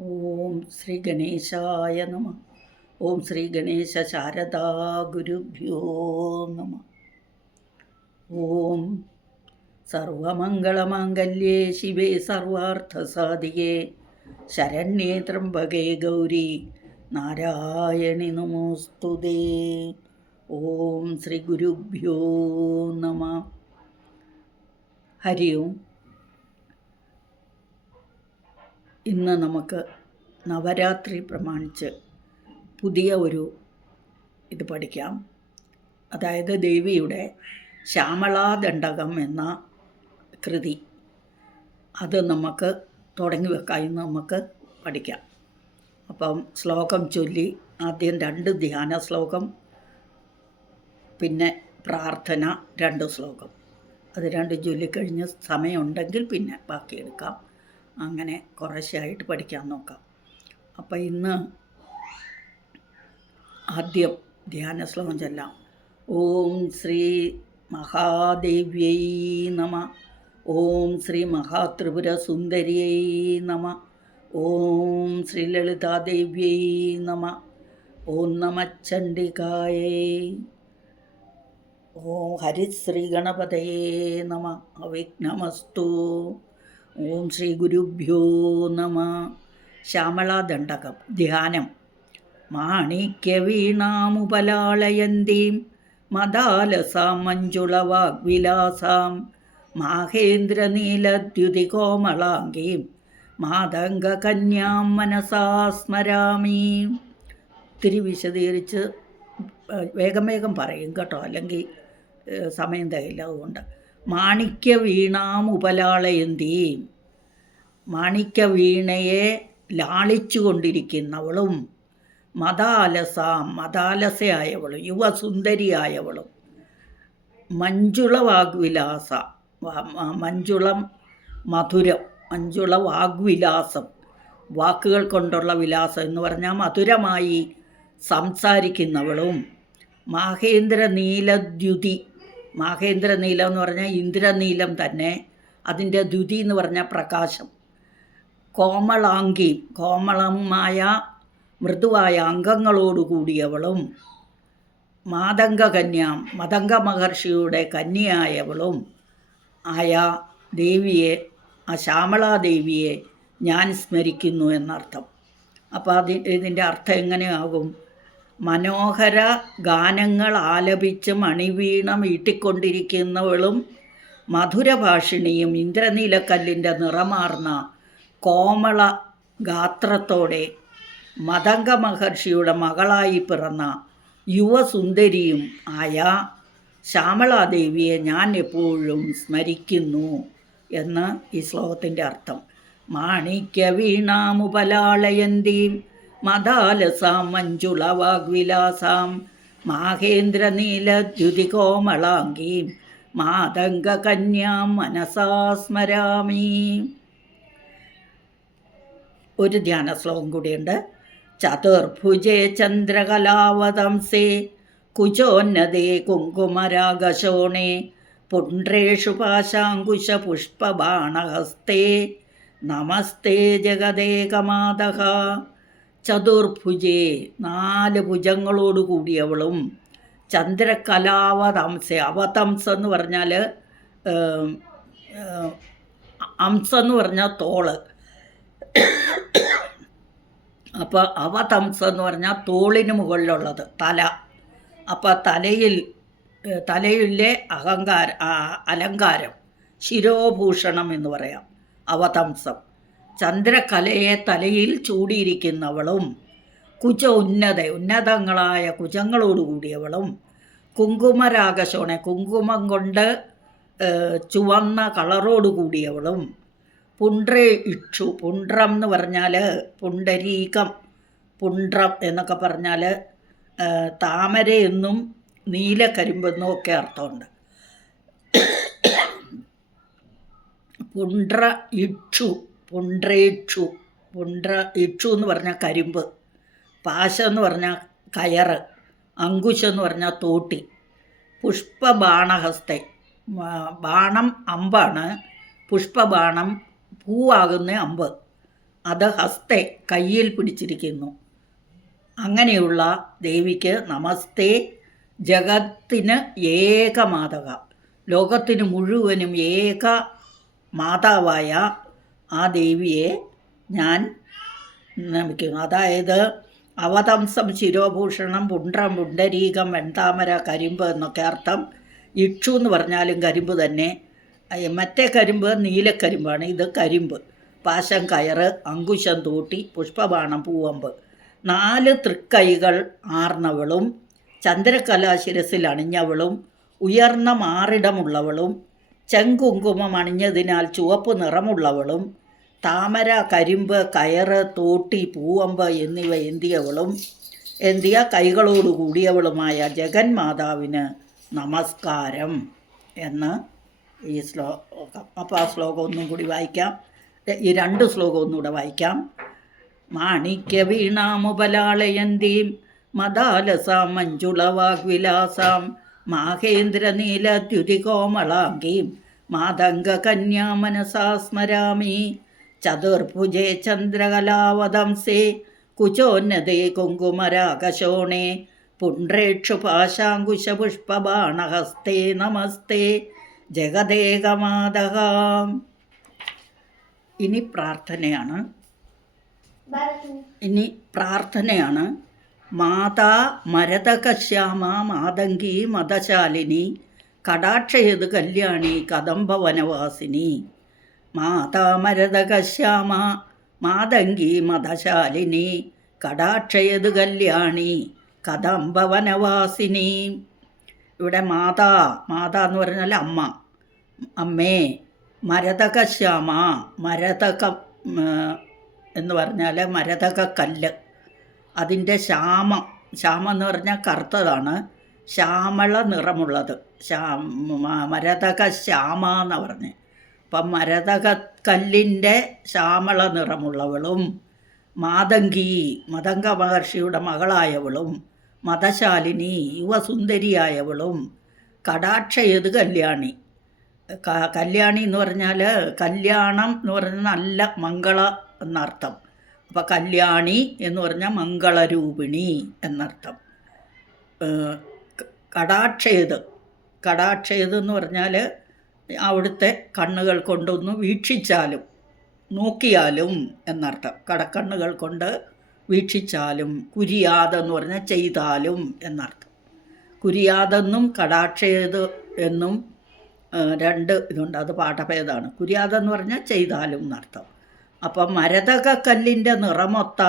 ഓം ശ്രീ ഗണേശായ നമ. ഓം ശ്രീ ഗണേശ ശാരദാ ഗുരുഭ്യോ നമ. ഓം സർവമംഗളമാംഗല്യേ ശിവേ സർവാർത്ഥസാധികേ. ശരണ്യേ ത്രംബകേ ഗൗരി. നാരായണി നമോസ്തുതേ ഓം ശ്രീ ഗുരുഭ്യോ നമ. ഹരി ഓം. ഇന്ന് നമുക്ക് നവരാത്രി പ്രമാണിച്ച് പുതിയ ഒരു ഇത് പഠിക്കാം. അതായത് ദേവിയുടെ ശ്യാമളാദണ്ഡകം എന്ന കൃതി. അത് നമുക്ക് തുടങ്ങി വെക്കാം. ഇന്ന് നമുക്ക് പഠിക്കാം. അപ്പം ശ്ലോകം ചൊല്ലി ആദ്യം രണ്ട് ധ്യാന ശ്ലോകം പിന്നെ പ്രാർത്ഥന രണ്ട് ശ്ലോകം. അത് രണ്ട് ചൊല്ലിക്കഴിഞ്ഞ് സമയമുണ്ടെങ്കിൽ പിന്നെ ബാക്കി എടുക്കാം അങ്ങനെ കുറേശ്ശായിട്ട് പഠിക്കാൻ നോക്കാം. അപ്പം ഇന്ന് ആദ്യം ധ്യാന ശ്ലോകം ചെല്ലാം. ഓം ശ്രീ മഹാദേവ്യൈ നമ. ഓം ശ്രീ മഹാത്രിപുര സുന്ദരിയൈ നമ. ഓം ശ്രീ ലളിതാദേവ്യൈ നമ. ഓം നമ ചണ്ഡികായേ. ഓം ഹരിശ്രീ ഗണപതയേ നമ. അവിഘ്നമസ്തു. ഓം ശ്രീ ഗുരുഭ്യോ നമ. ശ്യാമളാദണ്ഡകം ധ്യാനം. മാണിക്യവീണാമുപലാളയന്തീം മദാലസാം മഞ്ജുളവാഗ്വിലാസാം മാഹേന്ദ്രനീലദ്യുതികോമളാംഗീം മാതംഗകന്യാം മനസാ സ്മരാമി ഇത്തിരി വിശദീകരിച്ച് വേഗം വേഗം പറയും കേട്ടോ അല്ലെങ്കിൽ സമയം തികയില്ല അതുകൊണ്ട്. മാണിക്യ വീണാമുപലാളയന്തി മാണിക്യ വീണയെ ലാളിച്ചു കൊണ്ടിരിക്കുന്നവളും മതാലസാം മതാലസയായവളും യുവസുന്ദരിയായവളും മഞ്ജുള വാഗ്വിലാസ മഞ്ജുളം മധുരം മഞ്ജുള വാഗ്വിലാസം വാക്കുകൾ കൊണ്ടുള്ള വിലാസം എന്ന് പറഞ്ഞാൽ മധുരമായി സംസാരിക്കുന്നവളും. മാഹേന്ദ്ര നീലദ്യുതി മാഹേന്ദ്ര നീലം എന്ന് പറഞ്ഞാൽ ഇന്ദ്രനീലം തന്നെ. അതിന്റെ ദ്യുതി എന്ന് പറഞ്ഞാൽ പ്രകാശം. കോമളാംഗി കോമളമായ മൃദുവായ അംഗങ്ങളോടുകൂടിയവളും മാതംഗ കന്യാം മതംഗ മഹർഷിയുടെ കന്യയായവളും ആയ ദേവിയെ ആ ശ്യാമളാദേവിയെ ഞാൻ സ്മരിക്കുന്നു എന്നർത്ഥം. അപ്പോൾ അതി ഇതിന്റെ അർത്ഥം എങ്ങനെയാകും? മനോഹര ഗാനങ്ങൾ ആലപിച്ച് മണിവീണം ഈട്ടിക്കൊണ്ടിരിക്കുന്നവളും മധുരഭാഷിണിയും ഇന്ദ്രനീലക്കല്ലിന്റെ നിറമാർന്ന കോമള ഗാത്രത്തോടെ മതംഗ മഹർഷിയുടെ മകളായി പിറന്ന യുവസുന്ദരിയും ആയ ശ്യാമളാദേവിയെ ഞാൻ എപ്പോഴും സ്മരിക്കുന്നു എന്ന് ഈ ശ്ലോകത്തിന്റെ അർത്ഥം. മാണിക്യ വീണാമുപലാളയന്തീം മദാലസാം മഞ്ജുള വാഗ്വിലാസാം മാഹേന്ദ്രനീലദ്യുതികോമളാംഗീം മാതംഗകന്യാം മനസാ സ്മരാമി ഒരു ധ്യാന ശ്ലോകം കൂടിയുണ്ട്. ചതുർഭുജേ ചന്ദ്രകലാവതംസേ കുചോന്നതേ കുങ്കുമരാഗശോണേ പുണ്ട്രേഷു പാശാങ്കുശപുഷ്പബാണഹസ്തേ നമസ്തേ ജഗദേകമാതക ചതുർഭുജേ നാല് ഭുജങ്ങളോട് കൂടിയവളും ചന്ദ്രകലാവതംസ അവതംസം എന്ന് പറഞ്ഞാൽ അംസം എന്ന് പറഞ്ഞാൽ തോൾ. അപ്പോൾ അവതംസം എന്ന് പറഞ്ഞാൽ തോളിന് മുകളിലുള്ളത് തല. അപ്പോൾ തലയിൽ തലയിലെ അഹങ്കാര അലങ്കാരം ശിരോഭൂഷണം എന്ന് പറയാം അവതംസം. ചന്ദ്രകലയെ തലയിൽ ചൂടിയിരിക്കുന്നവളും കുജ ഉന്നത ഉന്നതങ്ങളായ കുജങ്ങളോടുകൂടിയവളും കുങ്കുമരാകശോണെ കുങ്കുമം കൊണ്ട് ചുവന്ന കളറോട് കൂടിയവളും പുണ്ട്രേ ഇക്ഷു പുണ്ട്രം എന്ന് പറഞ്ഞാൽ പുണ്ടരീകം പുണ്ട്രം എന്നൊക്കെ പറഞ്ഞാൽ താമരയെന്നും നീലക്കരിമ്പെന്നും ഒക്കെ അർത്ഥമുണ്ട്. പുണ്ട്ര ഇക്ഷു പുണ്ട്രേക്ഷു പുണ്ട്ര ഇക്ഷു എന്ന് പറഞ്ഞാൽ കരിമ്പ്. പാശ എന്ന് പറഞ്ഞാൽ കയറ് അങ്കുശം എന്ന് പറഞ്ഞാൽ തോട്ടി. പുഷ്പബാണഹസ്തേ. ബാണം അമ്പാണ്. പുഷ്പബാണം പൂവാകുന്ന അമ്പ്. അത് ഹസ്തെ കയ്യിൽ പിടിച്ചിരിക്കുന്നു. അങ്ങനെയുള്ള ദേവിക്ക് നമസ്തേ. ജഗത്തിന് ഏക മാതക ലോകത്തിന് മുഴുവനും ഏക മാതാവായ ദേവിയെ ഞാൻ നമിക്കുന്നു അതായത് അവതംസം ശിരോഭൂഷണം പുണ്ട്രം പുണ്ടരീകം വെൺതാമര കരിമ്പ് എന്നൊക്കെ അർത്ഥം ഇക്ഷു എന്ന് പറഞ്ഞാലും കരിമ്പ് തന്നെ. മറ്റേ കരിമ്പ് നീലക്കരിമ്പാണ് ഇത് കരിമ്പ്. പാശം കയറ് അങ്കുശം തൂട്ടി പുഷ്പബാണം പൂവമ്പ്. നാല് തൃക്കൈകൾ ആർന്നവളും ചന്ദ്രകലാശിരസിൽ അണിഞ്ഞവളും ഉയർന്ന മാറിടമുള്ളവളും ചെങ്കുങ്കുമം അണിഞ്ഞതിനാൽ ചുവപ്പ് നിറമുള്ളവളും താമര കരിമ്പ് കയറ് തോട്ടി പൂവമ്പ് എന്നിവ എന്തിയവളും എന്തിയ കൈകളോട് കൂടിയവളുമായ ജഗന്മാതാവിന് നമസ്കാരം എന്ന് ഈ ശ്ലോകം. അപ്പോൾ ആ ശ്ലോകം ഒന്നും കൂടി വായിക്കാം. ഈ രണ്ട് ശ്ലോകം ഒന്നുകൂടെ വായിക്കാം. മാണിക്യ വീണാമുപലാളയന്തീം മദാലസാം മഞ്ജുളവാഗ്വിലാസാം മാഹേന്ദ്ര നീലദ്യുതികോമളാംഗീം മാതംഗ കന്യാമനസാ സ്മരാമി ചതുർഭുജേ ചന്ദ്രകലാവതംസേ കുചോന്നതേ കുങ്കുമരാകശോണേ. പുണ്ട്രേക്ഷു പാശാങ്കുശപുഷ്പബാണഹസ്തേ നമസ്തേ. ജഗദേകമാതക. ഇനി പ്രാർത്ഥനയാണ്. ഇനി പ്രാർത്ഥനയാണ്. മാതാ മരതകശ്യാമ മാതങ്കി മതശാലിനി. കടാക്ഷയത് കല്യാണി കദംബ വനവാസിനി മാതാ മരതകശ്യാമ മാതങ്കി മതശാലിനി കടാക്ഷയതു കല്യാണി കദംബവനവാസിനി. ഇവിടെ മാതാ മാതാ എന്ന് പറഞ്ഞാൽ അമ്മ അമ്മേ മരതകശ്യാമ മരതക എന്ന് പറഞ്ഞാൽ മരതക കല്ല് അതിന്റെ ശ്യാമം ശ്യാമം എന്ന് പറഞ്ഞാൽ കറുത്തതാണ്. ശ്യാമള നിറമുള്ളത്. ശ്യാ മരതക ശ്യാമ എന്ന് പറഞ്ഞ്. അപ്പം മരതക കല്ലിന്റെ ശ്യാമള നിറമുള്ളവളും മാതങ്കി മതംഗ മഹർഷിയുടെ മകളായവളും മതശാലിനി യുവസുന്ദരിയായവളും കടാക്ഷയത് കല്യാണി. കല്യാണി എന്ന് പറഞ്ഞാൽ കല്യാണം എന്ന് പറഞ്ഞാൽ നല്ല മംഗള എന്നർത്ഥം. അപ്പോൾ കല്യാണി എന്ന് പറഞ്ഞാൽ മംഗളരൂപിണി എന്നർത്ഥം. കടാക്ഷയത് കടാക്ഷയത് എന്ന് പറഞ്ഞാൽ അവിടുത്തെ കണ്ണുകൾ കൊണ്ടൊന്ന് വീക്ഷിച്ചാലും നോക്കിയാലും എന്നർത്ഥം. കടക്കണ്ണുകൾ കൊണ്ട് വീക്ഷിച്ചാലും കുരിയാതെന്ന് പറഞ്ഞാൽ ചെയ്താലും എന്നർത്ഥം. കുരിയാതെന്നും കടാക്ഷേത് എന്നും രണ്ട് ഇതുണ്ട്. അത് പാഠഭേദമാണ്. കുരിയാതെന്ന് പറഞ്ഞാൽ ചെയ്താലും എന്നർത്ഥം. അപ്പം മരതക കല്ലിന്റെ നിറമൊത്ത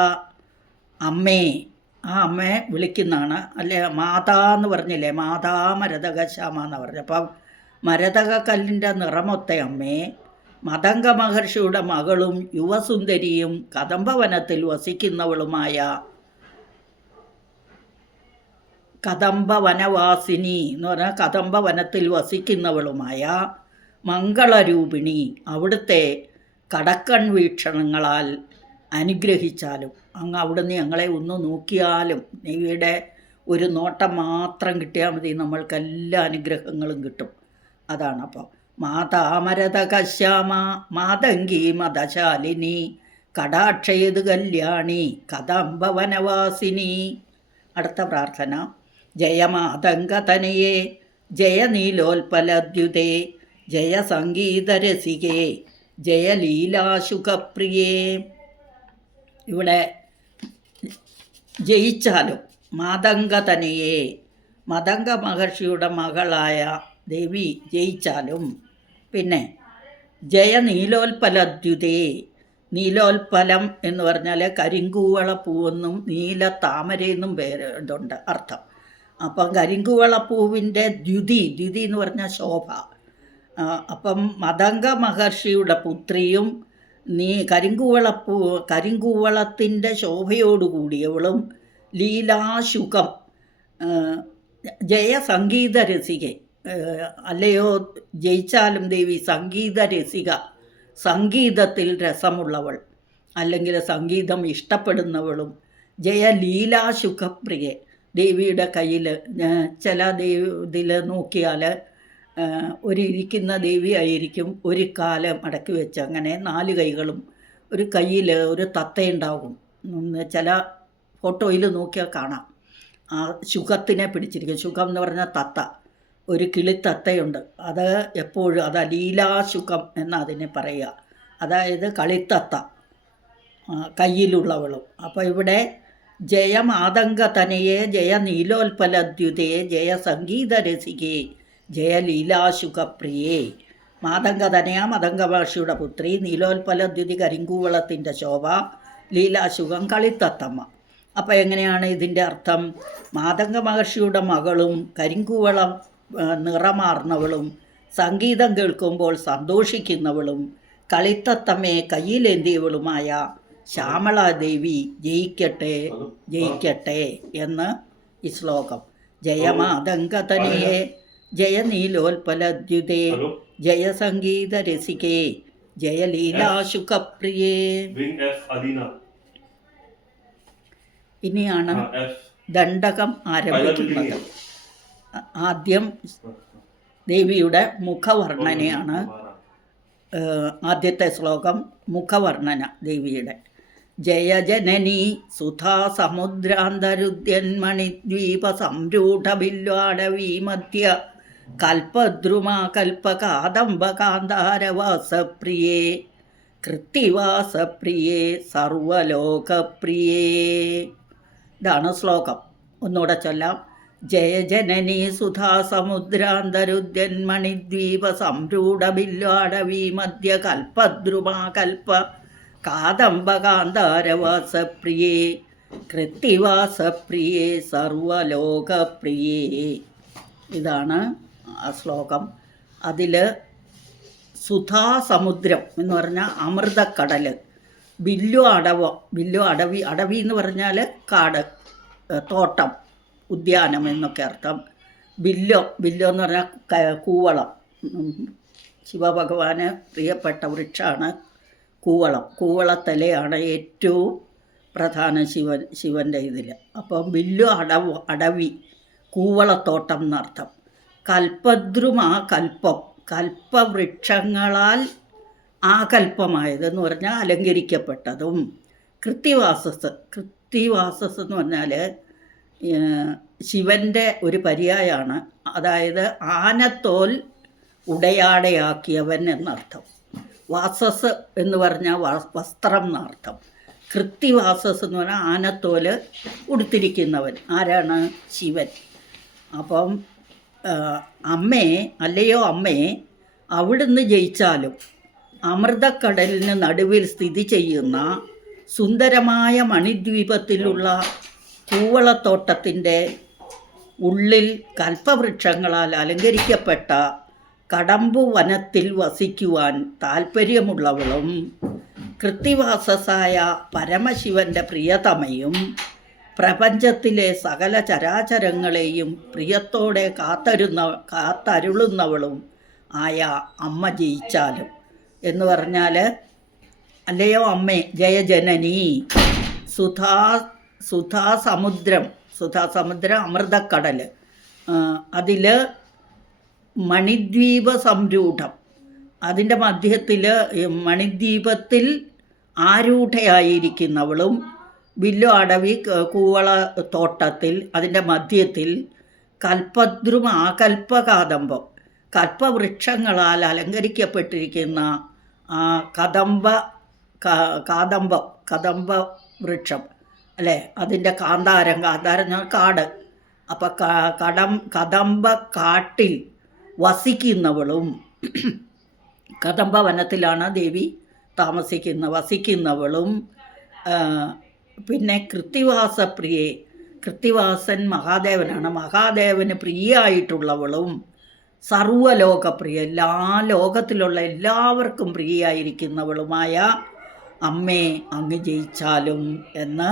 അമ്മേ ആ അമ്മയെ വിളിക്കുന്നതാണ്. അല്ലെ? മാതാ എന്ന് പറഞ്ഞില്ലേ? മാതാ മരതക ശ്യാമ എന്ന് പറഞ്ഞു അപ്പം മരതക കല്ലിന്റെ നിറമൊത്ത അമ്മേ. മതംഗ മഹർഷിയുടെ മകളും യുവസുന്ദരിയും കദംബവനത്തിൽ വസിക്കുന്നവളുമായ കദംബവനവാസിനി എന്ന് പറഞ്ഞാൽ കദംബവനത്തിൽ വസിക്കുന്നവളുമായ മംഗളരൂപിണി അവിടുത്തെ കടക്കൺ വീക്ഷണങ്ങളാൽ അനുഗ്രഹിച്ചാലും അങ്ങ് അവിടുന്ന് ഞങ്ങളെ ഒന്ന് നോക്കിയാലും നെയ്യുടെ ഒരു നോട്ടം മാത്രം കിട്ടിയാൽ മതി. നമ്മൾക്ക് എല്ലാ അനുഗ്രഹങ്ങളും കിട്ടും. അതാണ് അപ്പോൾ മാതാമരത കശ്യാമ മാതങ്കി മതശാലിനി കടാക്ഷയത് കല്യാണി കദംബ വനവാസിനി അടുത്ത പ്രാർത്ഥന. ജയമാതങ്കതനയെ ജയനീലോൽപലദ്യുതേ ജയ സംഗീതരസികേ ജയലീലാശുഖപ്രിയേ ഇവിടെ ജയിച്ചാലും മാതങ്കതനയെ. മതംഗ മഹർഷിയുടെ മകളായ ദേവി ജയിച്ചാലും പിന്നെ ജയ നീലോൽപലദ്യുതേ നീലോൽപലം എന്ന് പറഞ്ഞാൽ കരിങ്കൂവള പൂവെന്നും നീല താമരയെന്നും പേരുണ്ട് അർത്ഥം. അപ്പം കരിങ്കൂവള പൂവിന്റെ ദ്യുതി ദ്യുതി എന്ന് പറഞ്ഞാൽ ശോഭ. അപ്പം മതംഗ മഹർഷിയുടെ പുത്രിയും നീ കരിങ്കൂവളപ്പൂ കരിങ്കൂവളത്തിന്റെ ശോഭയോടുകൂടിയവളും ലീലാശുഖം ആ, ജയ സംഗീത രസിക അല്ലയോ ജയിച്ചാലും ദേവി സംഗീത രസിക. സംഗീതത്തിൽ രസമുള്ളവൾ. അല്ലെങ്കിൽ സംഗീതം ഇഷ്ടപ്പെടുന്നവളും. ജയ ലീലാശുഖപ്രിയെ ദേവിയുടെ കയ്യിൽ ചില ദേവി ഇതിൽ നോക്കിയാൽ ഒരു ഇരിക്കുന്ന ദേവി ആയിരിക്കും ഒരു കാലം മടക്കി വെച്ച്. അങ്ങനെ നാല് കൈകളും ഒരു കയ്യിൽ ഒരു തത്തയുണ്ടാകും. ചില ഫോട്ടോയിൽ നോക്കിയാൽ കാണാം. ആ ശുഖത്തിനെ പിടിച്ചിരിക്കും. ശുഖം എന്ന് പറഞ്ഞാൽ തത്ത. ഒരു കിളിത്തത്തയുണ്ട് അത് എപ്പോഴും അത് ലീലാസുഖം എന്ന് അതിനെ പറയുക. അതായത് കളിത്തത്ത കയ്യിലുള്ളവളും. അപ്പോൾ ഇവിടെ ജയമാതങ്കതനയെ ജയ നീലോൽപലദ്യുതയെ ജയ സംഗീതരസികേ ജയ ലീലാശുഖപ്രിയേ മാതങ്കതനയ മതംഗഭാഷിയുടെ പുത്രി നീലോൽപലദ്യുതി കരിങ്കൂവളത്തിന്റെ ശോഭ ലീലാശുഖം കളിത്തത്തമ്മ. അപ്പോൾ എങ്ങനെയാണ് ഇതിന്റെ അർത്ഥം? മാതംഗ മഹർഷിയുടെ മകളും കരിങ്കൂവളം നിറമാർന്നവളും സംഗീതം കേൾക്കുമ്പോൾ സന്തോഷിക്കുന്നവളും കളിത്തത്തമ്മയെ കയ്യിലേന്തിയവളുമായ ശ്യാമളാദേവി ജയിക്കട്ടെ ജയിക്കട്ടെ എന്ന് ഈ ശ്ലോകം. ജയമാതങ്കതനയെ ജയ നീലോൽപലദ്യുതേ ഹലോ ജയ സംഗീത രസികേ ജയ ലീലാശുഖപ്രിയേ വിങ് എഫ് അലീന ഇനിയാണ് ദണ്ഡകം ആരംഭിക്കുന്നത്. ആദ്യം ദേവിയുടെ മുഖവർണനയാണ് ആദ്യത്തെ ശ്ലോകം മുഖവർണന ദേവിയുടെ. ജയ ജനനി സുധാ സമുദ്രാന്തരുദ്യന്മണിദ്വീപ സംരൂഢ ബില്വാടവീ മധ്യ കൽപദ്രുമാ കൽപകാദംബ കാന്താരവാസപ്രിയേ കൃത്തിവാസപ്രിയേ സർവലോകപ്രിയേ. ഇതാണ് ശ്ലോകം. ഒന്നുകൂടെ ചൊല്ലാം. ജയ ജനനി സുധാ സമുദ്രാന്തരുദ്യന്മണിദ്വീപ സംരൂഢ ബില്വാടവീ മധ്യ കൽപദ്രുമാ കൽപ കാദംബ കാന്താരവാസപ്രിയേ കൃത്തിവാസപ്രിയേ സർവലോകപ്രിയേ. ഇതാണ് ആ ശ്ലോകം. അതിൽ സുധാസമുദ്രം എന്ന് പറഞ്ഞാൽ അമൃതക്കടൽ ബില്ലു അടവ ബില്ലു അടവി അടവി എന്ന് പറഞ്ഞാൽ കാട് തോട്ടം. ഉദ്യാനം എന്നൊക്കെ അർത്ഥം. ബില്ലോ ബില്ലോ എന്ന് പറഞ്ഞാൽ കൂവളം. ശിവഭഗവാന് പ്രിയപ്പെട്ട വൃക്ഷമാണ് കൂവളം. കൂവളത്തലയാണ് ഏറ്റവും പ്രധാന ശിവൻ ശിവന്റെ ഇതിൽ അപ്പോൾ ബില്ലു അടവ് അടവി കൂവളത്തോട്ടം എന്നർത്ഥം. കൽപ്പദ്രുമാ കൽപ്പം. കൽപ്പവൃക്ഷങ്ങളാൽ ആകൽപ്പമായതെന്ന് പറഞ്ഞാൽ അലങ്കരിക്കപ്പെട്ടതും കൃത്തിവാസസ് കൃത്തിവാസസ് എന്ന് പറഞ്ഞാൽ ശിവന്റെ ഒരു പര്യായമാണ് അതായത് ആനത്തോൽ ഉടയാടയാക്കിയവൻ എന്നർത്ഥം. വാസസ് എന്ന് പറഞ്ഞാൽ വസ്ത്രം എന്നർത്ഥം. കൃത്തിവാസസ് എന്ന് പറഞ്ഞാൽ ആനത്തോൽ ഉടുത്തിരിക്കുന്നവൻ. ആരാണ്? ശിവൻ. അപ്പം അമ്മേ അല്ലയോ അമ്മേ അവിടുന്ന് ജയിച്ചാലും അമൃതക്കടലിന് നടുവിൽ സ്ഥിതി ചെയ്യുന്ന സുന്ദരമായ മണിദ്വീപത്തിലുള്ള കൂവളത്തോട്ടത്തിന്റെ ഉള്ളിൽ കൽപ്പവൃക്ഷങ്ങളാൽ അലങ്കരിക്കപ്പെട്ട കടമ്പു വനത്തിൽ വസിക്കുവാൻ താൽപ്പര്യമുള്ളവളും കൃത്തിവാസസായ പരമശിവന്റെ പ്രിയതമയും പ്രപഞ്ചത്തിലെ സകല ചരാചരങ്ങളെയും പ്രിയത്തോടെ കാത്തരുന്ന കാത്തരുളുന്നവളും ആയ അമ്മ ജയിച്ചാലും. എന്ന് പറഞ്ഞാൽ അല്ലയോ അമ്മേ ജയജനനി സുധാ സുധാസമുദ്രം സുധാസമുദ്രം അമൃതക്കടൽ. അതിൽ മണിദ്വീപ സംരൂഢം. അതിന്റെ മധ്യത്തിൽ മണിദ്വീപത്തിൽ ആരൂഢയായിരിക്കുന്നവളും വില്ലു അടവി കൂവള തോട്ടത്തിൽ അതിന്റെ മധ്യത്തിൽ കൽപ്പദ്രും ആകൽപ്പകാദംബം. കൽപ്പവൃക്ഷങ്ങളാൽ അലങ്കരിക്കപ്പെട്ടിരിക്കുന്ന ആ കദംബ കാദംബം കദംബ വൃക്ഷം അല്ലേ? അതിന്റെ കാന്താരം കാന്താരം കാട്. അപ്പം കടം കദംബ കാട്ടിൽ വസിക്കുന്നവളും കദംബ വനത്തിലാണ് ദേവി താമസിക്കുന്ന വസിക്കുന്നവളും പിന്നെ കൃത്തിവാസപ്രിയെ കൃത്തിവാസൻ മഹാദേവനാണ്. മഹാദേവന് പ്രിയായിട്ടുള്ളവളും സർവലോകപ്രിയ എല്ലാ ലോകത്തിലുള്ള എല്ലാവർക്കും പ്രിയയായിരിക്കുന്നവളുമായ അമ്മേ അങ്ങ് ജയിച്ചാലും എന്ന്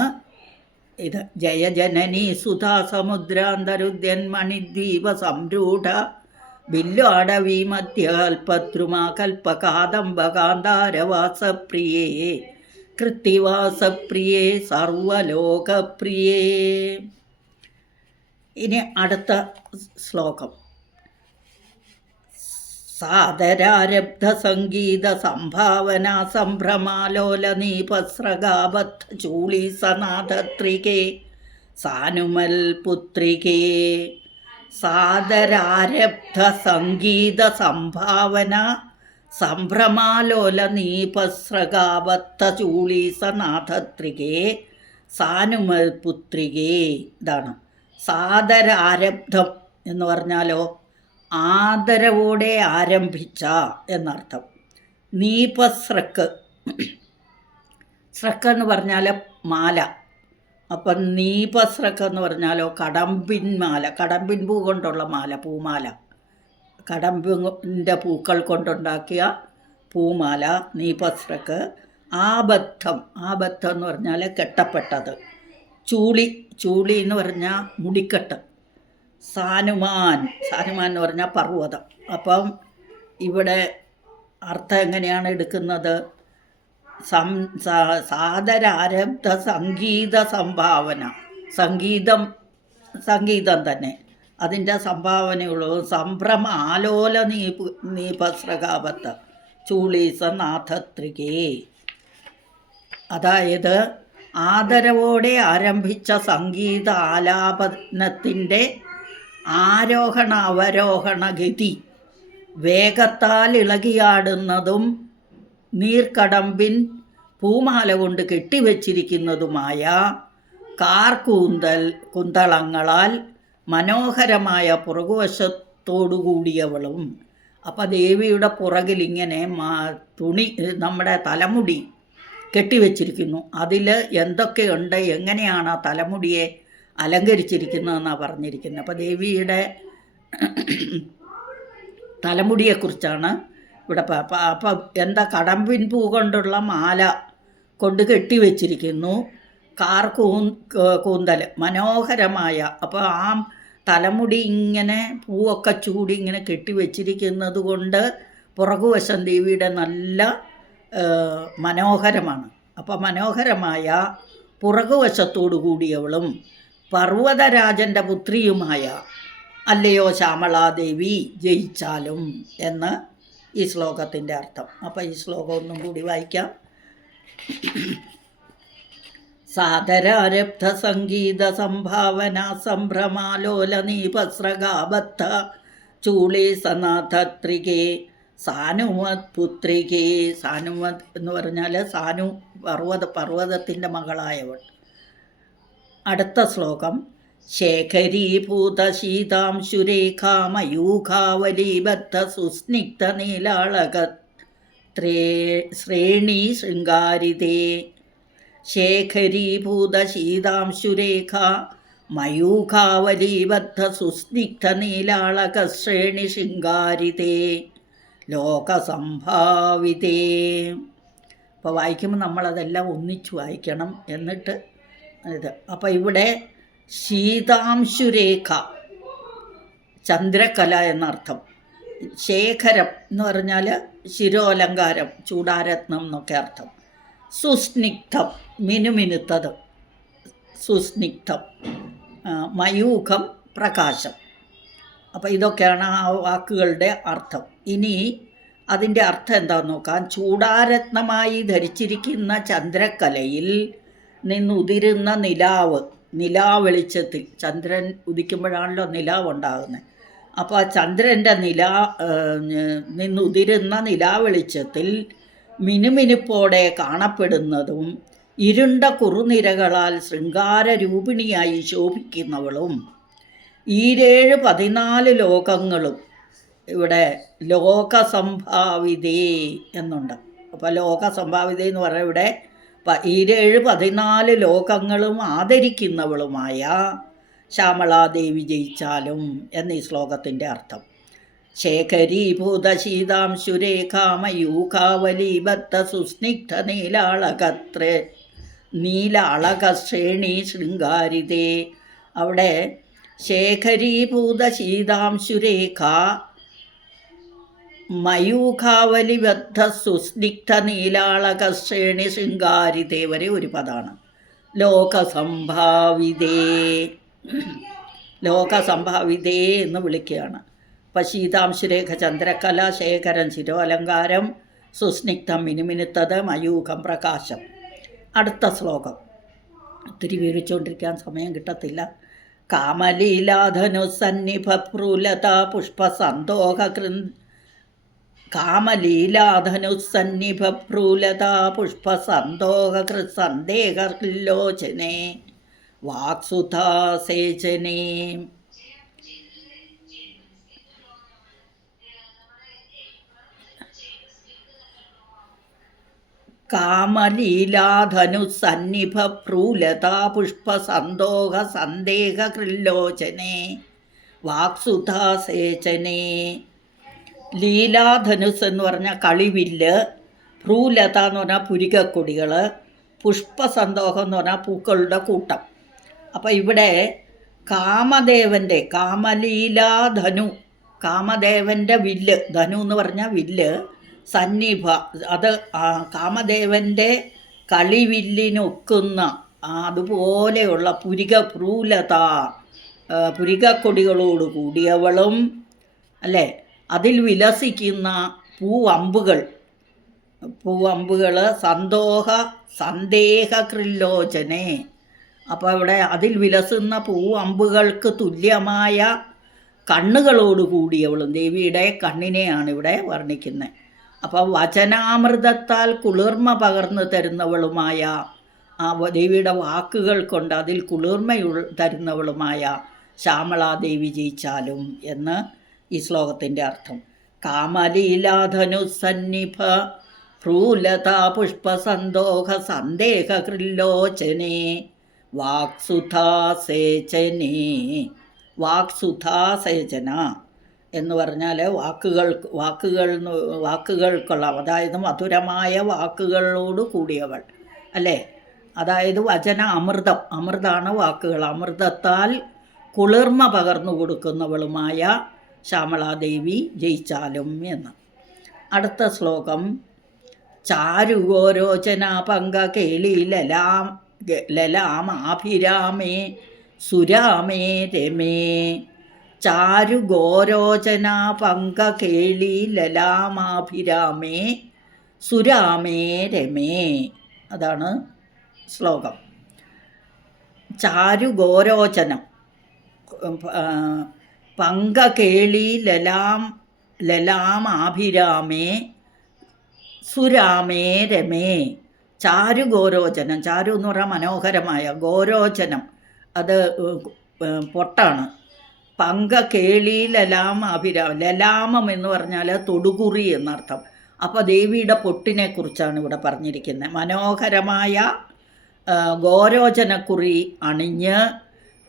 ഇത് ജയജനനി സുധാ സമുദ്രാന്തരുദ്യൻ മണിദ്വീപ സംരൂഢ. ബില്ലു അടവി മധ്യകൽപദ്രുമാ കൽപ്പകാദംബകാന്താരവാസപ്രിയേ. കൃത്തിവാസപ്രിയേ സർവലോകപ്രിയേ ഇനി അടുത്ത ശ്ലോകം. സാദരാരബ്ധ സംഗീത സംഭാവന സംഭ്രമാലോല നീപസ്രഗാബദ്ധ ചൂളി സനാഥത്രികേ സാനുമൽ പുത്രികേ സാദരാരബ്ധ സംഗീത സംഭാവന സംഭ്രമാലോല നീപസ്രഗാബദ്ധ ചൂളി സനാഥത്രികേ സാനുമൽ പുത്രികേ ഇതാണ് സാദരാരബ്ധം എന്ന് പറഞ്ഞാലോ? ആദരവോടെ ആരംഭിച്ച എന്നർത്ഥം. നീപസ്രക്ക് സ്രക്ക് എന്ന് പറഞ്ഞാൽ മാല. അപ്പം നീപസ്രക്ക് എന്ന് പറഞ്ഞാലോ കടമ്പിൻ മാല. കടമ്പിൻ പൂ കൊണ്ടുള്ള മാല പൂമാല. കടമ്പിന്റെ പൂക്കൾ കൊണ്ടുണ്ടാക്കിയ പൂമാല നീപസ്രക്ക് ആബദ്ധം. ആബദ്ധം എന്ന് പറഞ്ഞാൽ കെട്ടപ്പെട്ടത്. ചൂളി. ചൂളി എന്ന് പറഞ്ഞാൽ മുടിക്കെട്ട്. സാനുമാൻ. സാനുമാൻ എന്ന് പറഞ്ഞാൽ പർവതം. അപ്പം ഇവിടെ അർത്ഥം എങ്ങനെയാണ് എടുക്കുന്നത്? സം സാദരാരബ്ധ സംഗീത സംഭാവന. സംഗീതം സംഗീതം തന്നെ. അതിന്റെ സംഭാവനയുള്ളൂ. സംഭ്രമ ആലോല നീപ് നീപസ്രകാപത്ത് ചൂളീസ നാഥത്രികേ അതായത് ആദരവോടെ ആരംഭിച്ച സംഗീത ആലാപനത്തിന്റെ ആരോഹണ അവരോഹണ ഗതി വേഗത്താൽ ഇളകിയാടുന്നതും നീർക്കടമ്പിൻ പൂമാല കൊണ്ട് കെട്ടിവെച്ചിരിക്കുന്നതുമായ കാർകൂന്തൽ കുന്തളങ്ങളാൽ മനോഹരമായ പുറകുവശത്തോടുകൂടിയവളും. അപ്പം ദേവിയുടെ പുറകിൽ ഇങ്ങനെ തുണി നമ്മുടെ തലമുടി കെട്ടിവെച്ചിരിക്കുന്നു. അതിൽ എന്തൊക്കെയുണ്ട്? എങ്ങനെയാണ് ആ തലമുടിയെ അലങ്കരിച്ചിരിക്കുന്നതെന്നാണ് പറഞ്ഞിരിക്കുന്നത്. അപ്പോൾ ദേവിയുടെ തലമുടിയെക്കുറിച്ചാണ് ഇവിടെ അപ്പം എന്താ കടമ്പിൻ പൂ കൊണ്ടുള്ള മാല കൊണ്ട് കെട്ടിവെച്ചിരിക്കുന്നു. കാർ കൂ കൂന്തൽ മനോഹരമായ. അപ്പോൾ ആ തലമുടി ഇങ്ങനെ പൂവൊക്കെ ചൂടി ഇങ്ങനെ കെട്ടിവെച്ചിരിക്കുന്നത് കൊണ്ട് പുറകുവശം ദേവിയുടെ നല്ല മനോഹരമാണ്. അപ്പോൾ മനോഹരമായ പുറകുവശത്തോടു കൂടിയവളും പർവതരാജന്റെ പുത്രിയുമായ അല്ലയോ ശ്യാമളാദേവി ജയിച്ചാലും എന്ന് ഈ ശ്ലോകത്തിന്റെ അർത്ഥം. അപ്പോൾ ഈ ശ്ലോകം ഒന്നും കൂടി വായിക്കാം. സാദരാരബ്ധ സംഗീത സംഭാവന സംഭ്രമാലോല നീപസ്രഗാബദ്ധ ചൂളി സനാഥത്രികേ സാനുമത് പുത്രികേ. സാനുമത് എന്ന് പറഞ്ഞാൽ സാനു പർവത പർവതത്തിന്റെ മകളായവൾ. അടുത്ത ശ്ലോകം. ശേഖരീഭൂത ശീതാംശുരേഖാമയൂഖാവലീബദ്ധ സുസ്നിഗ്ധ നീലാളക ശ്രേണി ശൃംഗാരിതേ. നീലാളക ശ്രേണി ശൃംഗാരിതേ. ലോകസംഭാവിതേ. അപ്പോൾ വായിക്കുമ്പോൾ നമ്മളതെല്ലാം ഒന്നിച്ചു വായിക്കണം എന്നിട്ട് ഇത്. അപ്പോൾ ഇവിടെ ശീതാംശുരേഖ ചന്ദ്രകല എന്നർത്ഥം. ശേഖരം എന്ന് പറഞ്ഞാൽ ശിരോലങ്കാരം ചൂടാരത്നം എന്നൊക്കെ അർത്ഥം. സുസ്നിഗ്ധം മിനുമിനുത്തത്. സുസ്നിഗ്ധം മയൂഖം പ്രകാശം. അപ്പോൾ ഇതൊക്കെയാണ് ആ വാക്കുകളുടെ അർത്ഥം. ഇനി അതിന്റെ അർത്ഥം എന്താണെന്ന് നോക്കാം. ചൂടാരത്നമായി ധരിച്ചിരിക്കുന്ന ചന്ദ്രക്കലയിൽ നിന്നുതിരുന്ന നിലാവ് നിലാ വെളിച്ചത്തിൽ ചന്ദ്രൻ ഉദിക്കുമ്പോഴാണല്ലോ നിലാവ് ഉണ്ടാകുന്നത് അപ്പോൾ ആ ചന്ദ്രന്റെ നിലാ നിന്നുതിരുന്ന നിലാ വെളിച്ചത്തിൽ മിനുമിനുപ്പോടെ കാണപ്പെടുന്നതും ഇരുണ്ട കുറുനിരകളാൽ ശൃംഗാരരൂപിണിയായി ശോഭിക്കുന്നവളും ഈരേഴ് പതിനാല് ലോകങ്ങളും ഇവിടെ ലോകസംഭാവിതേ എന്നുണ്ട്. അപ്പോൾ ലോകസംഭാവിത എന്ന് പറഞ്ഞാൽ ഇവിടെ ഈരേഴ് പതിനാല് ലോകങ്ങളും ആദരിക്കുന്നവളുമായ ശ്യാമളാദേവി ജയിച്ചാലും എന്നീ ശ്ലോകത്തിന്റെ അർത്ഥം. ശേഖരീഭൂത ശീതാംശുരേഖാമയൂഖാവലീബദ്ധ സുസ്നിഗ്ധ നീലാളകത്ര നീലാളക ശ്രേണി ശൃംഗാരിതേ. അവിടെ ശേഖരീഭൂത ശീതാംശുരേഖ മയൂഖാവലിബദ്ധ സുസ്നിഗ്ധ നീലാളക ശ്രേണി ശൃംഗാരിതേ വരെ ഒരു പദമാണ് ലോകസംഭാവിതേ. ലോകസംഭാവിതേ എന്ന് വിളിക്കുകയാണ്. അപ്പം ശീതാംശുരേഖ ചന്ദ്രകല ശേഖരം ശിരോലങ്കാരം സുസ്നിഗ്ധം മിനുമിനുത്തത് മയൂഖം പ്രകാശം. അടുത്ത ശ്ലോകം. ഒത്തിരി വീഴിച്ചുകൊണ്ടിരിക്കാൻ സമയം കിട്ടത്തില്ല. കാമലീലാധനുസന്നിഭപ്രൂലത പുഷ്പസന്തോഹ കൃ കാമലീലാധനുസന്നിഭപ്രൂലത പുഷ്പസന്തോഹ കൃസന്ദേഹലോചനെ വാക്സുധാസേചനേ കാമലീലാധനുസന്നിഭ പ്രൂലതാ പുഷ്പസന്തോഹ സന്ദേഹ കൃല്ലോചനെ വാക്സുധാസേചനെ ലീലാധനുസ് എന്ന് പറഞ്ഞാൽ കളിവില്ല് ഭ്രൂലത എന്ന് പറഞ്ഞാൽ പുരികക്കൊടികൾ പുഷ്പസന്തോഹം എന്ന് പറഞ്ഞാൽ പൂക്കളുടെ കൂട്ടം. അപ്പോൾ ഇവിടെ കാമദേവന്റെ കാമലീലാധനു കാമദേവന്റെ വില്ല് ധനു എന്ന് പറഞ്ഞാൽ വില്ല് സന്നിഭ അത് കാമദേവന്റെ കളിവില്ലിനൊക്കുന്ന അതുപോലെയുള്ള പുരിക പ്രൂലത ആ, പുരികക്കൊടികളോട് കൂടിയവളും അല്ലേ? അതിൽ വിലസിക്കുന്ന പൂവമ്പുകൾ. പൂവമ്പുകൾ സന്തോഹ സന്ദേഹ കൃല്ലോചനെ അപ്പോൾ ഇവിടെ അതിൽ വിലസുന്ന പൂവമ്പുകൾക്ക് തുല്യമായ കണ്ണുകളോട് കൂടിയവളും ദേവിയുടെ കണ്ണിനെയാണ് ഇവിടെ വർണിക്കുന്നത് അപ്പോൾ വചനാമൃതത്താൽ കുളിർമ പകർന്നു തരുന്നവളുമായ ആ ദേവിയുടെ വാക്കുകൾ കൊണ്ട് അതിൽ കുളിർമ തരുന്നവളുമായ ശ്യാമളാദേവി ജയിച്ചാലും എന്ന് ഈ ശ്ലോകത്തിന്റെ അർത്ഥം. കാമലീലാധനുസന്നിഭ ഭ്രൂലതാ പുഷ്പസന്തോഹ സന്ദേഹ കൃല്ലോചനേ വാക്സുധാസേചനേ വാക്സുധാസേചന എന്ന് പറഞ്ഞാൽ വാക്കുകൾ വാക്കുകൾ വാക്കുകൾക്കുള്ള അതായത് മധുരമായ വാക്കുകളോട് കൂടിയവൾ അല്ലേ? അതായത് വചന അമൃതം അമൃതാണ് വാക്കുകൾ. അമൃതത്താൽ കുളിർമ പകർന്നു കൊടുക്കുന്നവളുമായ ശ്യാമളാദേവി ജയിച്ചാലും എന്ന്. അടുത്ത ശ്ലോകം ചാരു ചാരുഗോരോചന പങ്ക കേളി ലലാം ലലാമാഭിരാമേ സുരാമേ രമേ. ചാരുഗോരോചന പങ്ക കേളി ലലാമാഭിരാമേ സുരാമേ രമേ. അതാണ് ശ്ലോകം. ചാരുഗോരോചനം പങ്കകേളി ലലാം ലലാമാഭിരാമേ സുരാമേ രമേ. ചാരു ഗോരോചനം ചാരു എന്ന് പറഞ്ഞാൽ മനോഹരമായ ഗോരോചനം. അത് പൊട്ടാണ് പങ്ക കേളി ലലാമ അഭിരാമം ലലാമം എന്ന് പറഞ്ഞാൽ തൊടുകുറി എന്നർത്ഥം. അപ്പോൾ ദേവിയുടെ പൊട്ടിനെ കുറിച്ചാണ് ഇവിടെ പറഞ്ഞിരിക്കുന്നത്. മനോഹരമായ ഗോരോചനക്കുറി അണിഞ്ഞ്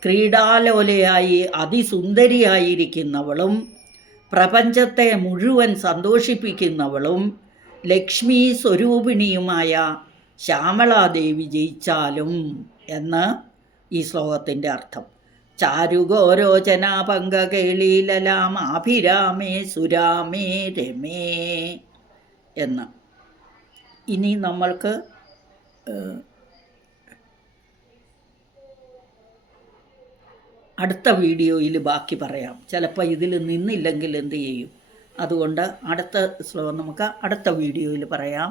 ക്രീഡാലോലയായി അതിസുന്ദരിയായിരിക്കുന്നവളും പ്രപഞ്ചത്തെ മുഴുവൻ സന്തോഷിപ്പിക്കുന്നവളും ലക്ഷ്മി സ്വരൂപിണിയുമായ ശ്യാമളാദേവി ജയിച്ചാലും എന്ന് ഈ ശ്ലോകത്തിന്റെ അർത്ഥം. ചാരുഗോരോചന പങ്കകേളീലലാമാഭിരാമേ സുരാമേ രമേ എന്ന്. ഇനി നമ്മൾക്ക് അടുത്ത വീഡിയോയിൽ ബാക്കി പറയാം. ചിലപ്പോൾ ഇതിൽ നിന്നില്ലെങ്കിൽ എന്ത് ചെയ്യും? അതുകൊണ്ട് അടുത്ത ശ്ലോകം നമുക്ക് അടുത്ത വീഡിയോയിൽ പറയാം.